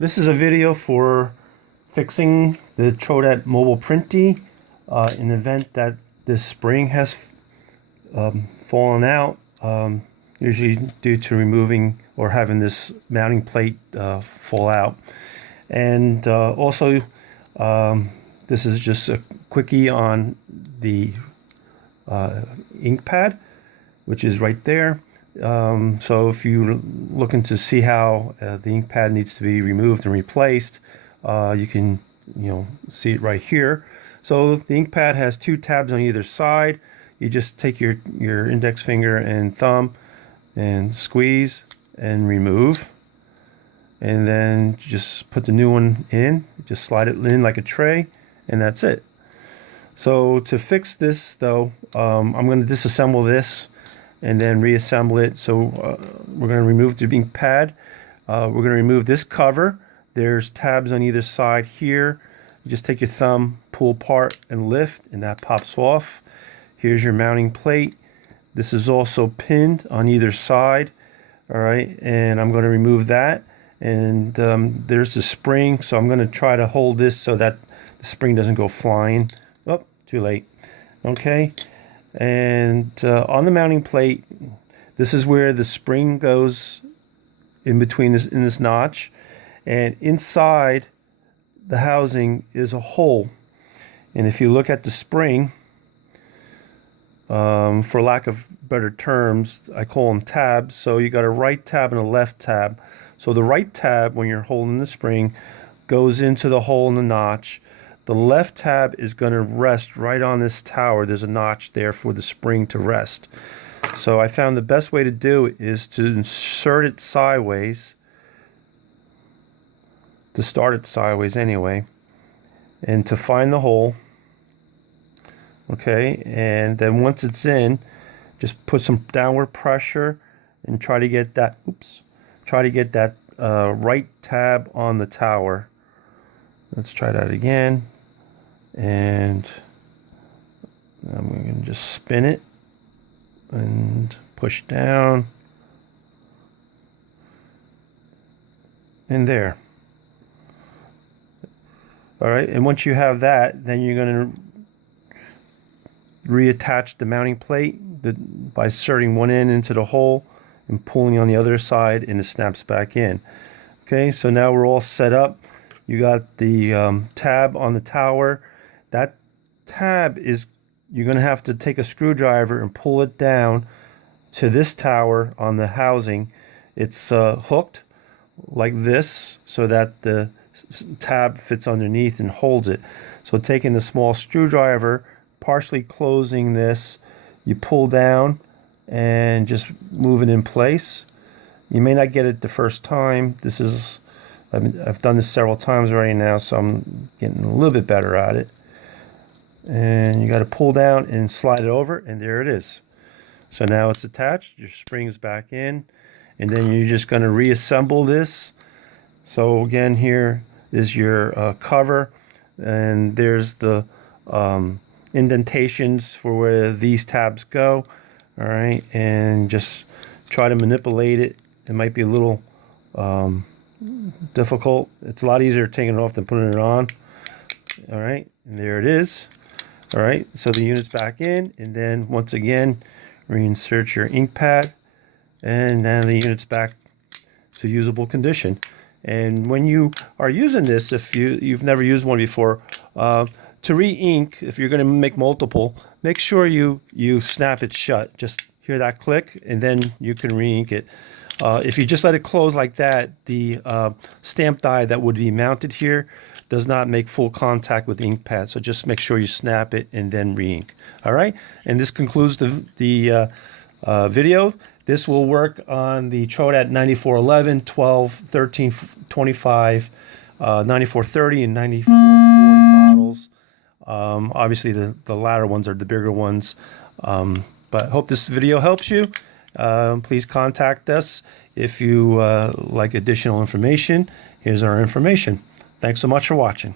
This is a video for fixing the Trodat mobile Printy in the event that this spring has fallen out, usually due to removing or having this mounting plate fall out. And also this is just a quickie on the ink pad, which is right there. So if you're looking to see how the ink pad needs to be removed and replaced, you can see it right here. So the ink pad has two tabs on either side. You just take your index finger and thumb and squeeze and remove, and then just put the new one in. Just slide it in like a tray, and that's it. So to fix this though, I'm going to disassemble this and then reassemble it. So we're going to remove the ink pad. We're going to remove this cover. There's tabs on either side here. You just take your thumb, pull apart and lift, and that pops off. Here's your mounting plate. This is also pinned on either side. All right, and I'm going to remove that. And there's the spring, so I'm going to try to hold this so that the spring doesn't go flying. Oh, too late. Okay. And on the mounting plate, this is where the spring goes in between this notch, and inside the housing is a hole. And if you look at the spring, for lack of better terms, I call them tabs. So you got a right tab and a left tab. So the right tab, when you're holding the spring, goes into the hole in the notch. The left tab is going to rest right on this tower. There's a notch there for the spring to rest. So I found the best way to do it is to insert it sideways, to start it sideways anyway, and to find the hole. Okay, and then once it's in, just put some downward pressure and try to get that, right tab on the tower. Let's try that again. And I'm going to just spin it and push down, and there. All right, and once you have that, then you're going to reattach the mounting plate by inserting one end into the hole and pulling on the other side, and it snaps back in. Okay, so now we're all set up. You got the tab on the tower. That tab is, you're going to have to take a screwdriver and pull it down to this tower on the housing. It's hooked like this so that the tab fits underneath and holds it. So taking the small screwdriver, partially closing this, you pull down and just move it in place. You may not get it the first time. I've done this several times already now, so I'm getting a little bit better at it. And you got to pull down and slide it over, and there it is. So now it's attached, your spring is back in, and then you're just going to reassemble this. So again, here is your cover, and there's the indentations for where these tabs go. All right, and just try to manipulate it. It might be a little difficult. It's a lot easier taking it off than putting it on. All right, and there it is. All right, so the unit's back in, and then once again reinsert your ink pad, and now the unit's back to usable condition. And when you are using this, if you've never used one before, to re-ink, if you're going to make multiple, make sure you snap it shut. Just hear that click, and then you can re-ink it. If you just let it close like that, the stamp die that would be mounted here does not make full contact with the ink pad. So just make sure you snap it and then re-ink. All right, and this concludes the video. This will work on the Trodat 9411, 12, 13, 25, 9430, and 9440 models. Obviously, the latter ones are the bigger ones. But I hope this video helps you. Please contact us if you like additional information. Here's our information. Thanks so much for watching.